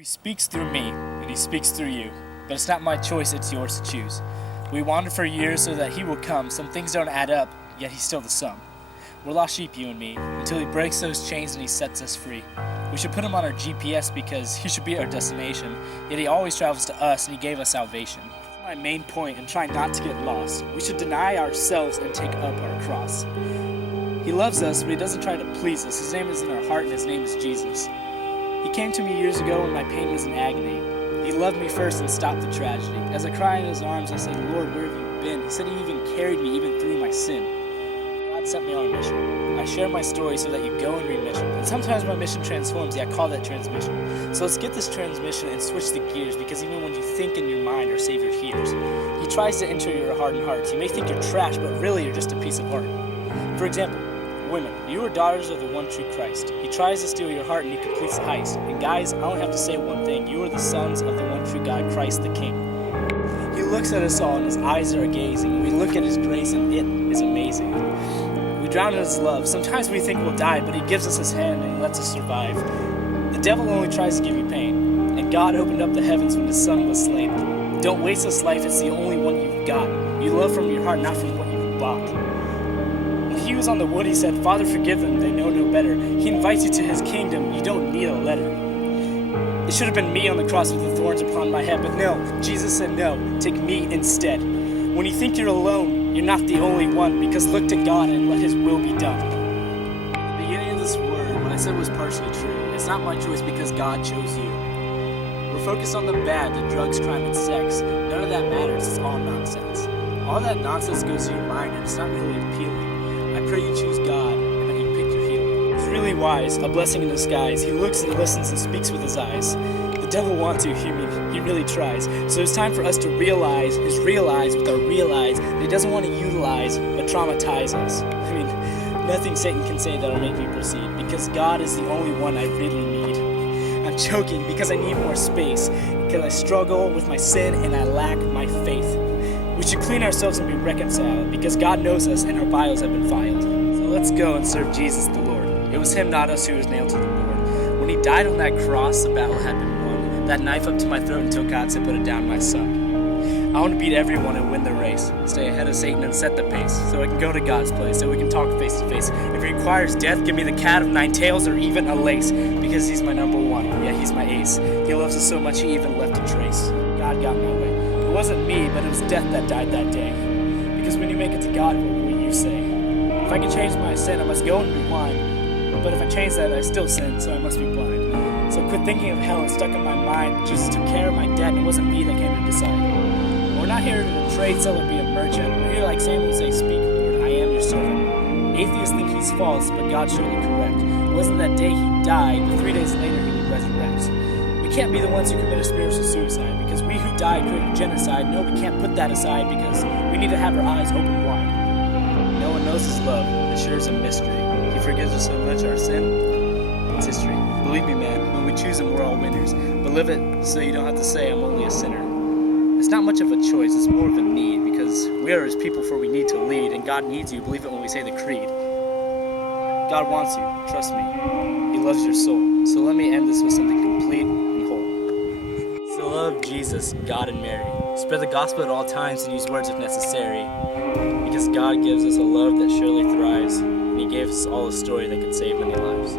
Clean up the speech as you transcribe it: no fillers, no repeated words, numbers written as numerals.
He speaks through me, and he speaks through you. But it's not my choice, it's yours to choose. We wander for years so that he will come. Some things don't add up, yet he's still the sum. We're lost sheep, you and me, until he breaks those chains and he sets us free. We should put him on our GPS because he should be our destination, yet he always travels to us and he gave us salvation. That's my main point in trying not to get lost. We should deny ourselves and take up our cross. He loves us, but he doesn't try to please us. His name is in our heart and his name is Jesus. He came to me years ago when my pain was in agony. He loved me first and stopped the tragedy. As I cried in his arms, I said, Lord, where have you been? He said he even carried me even through my sin. God sent me on a mission. I share my story so that you go and remission. And sometimes my mission transforms, I call that transmission. So let's get this transmission and switch the gears, because even when you think in your mind, our Savior hears. He tries to enter your hardened hearts. You may think you're trash, but really you're just a piece of art. For example, women, you are daughters of the one true Christ. He tries to steal your heart and he completes the heist. And guys, I only have to say one thing. You are the sons of the one true God, Christ the King. He looks at us all and his eyes are gazing. We look at his grace and it is amazing. We drown in his love. Sometimes we think we'll die, but he gives us his hand and he lets us survive. The devil only tries to give you pain. And God opened up the heavens when his son was slain. Don't waste this life, it's the only one you've got. You love from your heart, not from what you've bought. He was on the wood, he said, Father, forgive them, they know no better. He invites you to his kingdom, you don't need a letter. It should have been me on the cross with the thorns upon my head, but no, Jesus said no, take me instead. When you think you're alone, you're not the only one, because look to God and let his will be done. At the beginning of this word, what I said was partially true. It's not my choice because God chose you. We're focused on the bad, the drugs, crime, and sex. None of that matters, it's all nonsense. All that nonsense goes to your mind and it's not really appealing. I pray you choose God and that you pick your healing. He's really wise, a blessing in disguise. He looks and listens and speaks with his eyes. The devil wants to, he really tries. So it's time for us to realize with our realize that he doesn't want to utilize but traumatize us. I mean, nothing Satan can say that'll make me proceed, because God is the only one I really need. I'm choking because I need more space, because I struggle with my sin and I lack my faith. We should clean ourselves and be reconciled, because God knows us and our files have been filed. So let's go and serve Jesus the Lord. It was him, not us, who was nailed to the board. When he died on that cross, the battle had been won. That knife up to my throat until God said, put it down, my son. I want to beat everyone and win the race. Stay ahead of Satan and set the pace, so I can go to God's place, so we can talk face to face. If it requires death, give me the cat of 9 tails or even a lace, because he's my number one. Yeah, he's my ace. He loves us so much he even left a trace. God got my way. It wasn't me, but it was death that died that day. Because when you make it to God, what will you say? If I can change my sin, I must go and rewind. But if I change that, I still sin, so I must be blind. So quit thinking of hell, it's stuck in my mind. Jesus took care of my debt, and it wasn't me that came to decide. We're not here to trade, sell, or be a merchant. We're here like Samuel say, speak, Lord, I am your servant. Atheists think he's false, but God's surely correct. It wasn't that day he died, but 3 days later he would resurrect. We can't be the ones who committed spiritual suicide, because we who died created genocide. No, we can't put that aside, because we need to have our eyes open wide. No one knows his love, it sure is a mystery. He forgives us so much our sin, it's history. Believe me, man, when we choose him, we're all winners. But live it so you don't have to say I'm only a sinner. It's not much of a choice, it's more of a need, because we are his people, for we need to lead, and God needs you. Believe it when we say the creed. God wants you, trust me. He loves your soul. So let me end this with something complete and whole. So love Jesus, God, and Mary. Spread the gospel at all times and use words if necessary, because God gives us a love that surely thrives, and he gave us all a story that could save many lives.